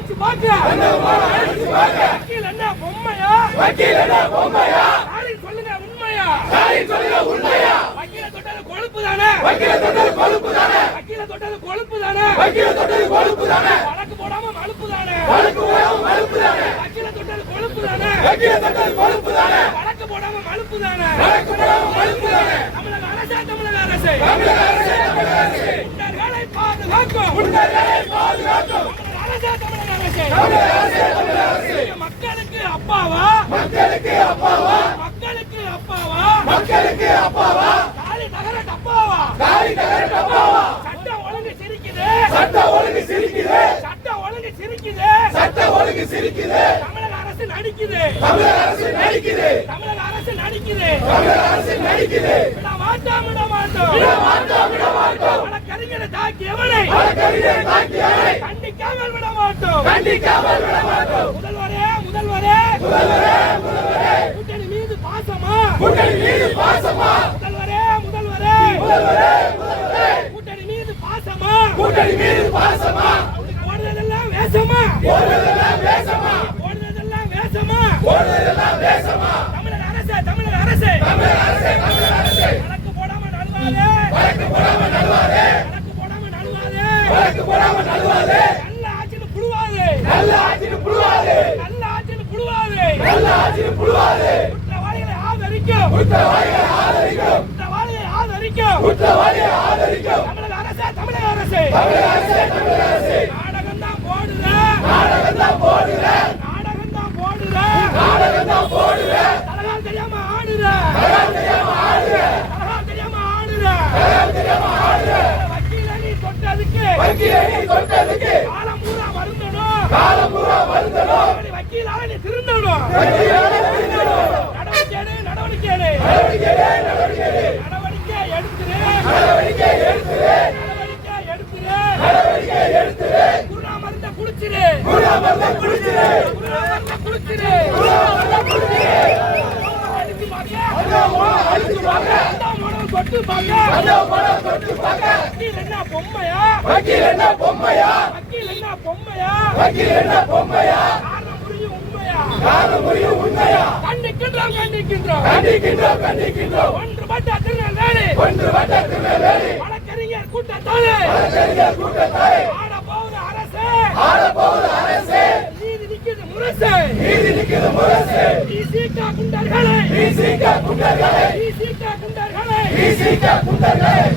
அடிச்சு பாக்க வக்கீல் என்ன பொம்மையா ஸ்டாலின் சொல்லுங்க உண்மையா வக்கீல தொட்டது கொழுப்பு தானே வக்கீல தொட்டது கொழுப்பு தானே வழக்கு போடாம மழுப்பு தானே வக்கீல தொட்டது கொழுப்பு தானே வழக்கு போடாம மழுப்பு தானே தமிழக அரசே குண்டர்களை பாதுகாக்கும் மக்களுக்கு அப்பாவா காலி நகர டப்பாவா சட்டம் ஒழுங்கு சிரிக்குது தமிழக அரசு நடிக்குது விட மாட்டோம் வழக்கறிஞரை தாக்கியவனை கண்டிக்காமல் விட மாட்டோம் முதல்வரே கூட்டணி மீது பாசமா முதல்வரே கூட்டணி மீது பாசமா ஓடுறதெல்லாம் வேஷமா தமிழக அரசே வழக்கு போடாம நழுவாதே நல்ல ஆட்சின்னு புழுவாதே குற்றவாளிகளை ஆதரிக்கும் தமிழக அரசே நாடகம் தான் போடுற தலகால் தெரியாம ஆடுற வக்கீல நீ தொட்டதுக்கு காலம் பூரா வருந்தணும் வக்கீலால நீ திருந்தணும் நடவடிக்கை எடுத்துரு குருணா மருந்த குடிச்சிரு வக்கீல் என்ன பொம்மையா காரணம் புரியும் உண்மையா கண்டிக்கின்றோம் ஒன்றுபட்ட திருநெல்வேலி வழக்கறிஞர் கூட்டத்தாலே ஆட போவது அரசே நீதி நிற்கிறது முரசே குண்டர்களை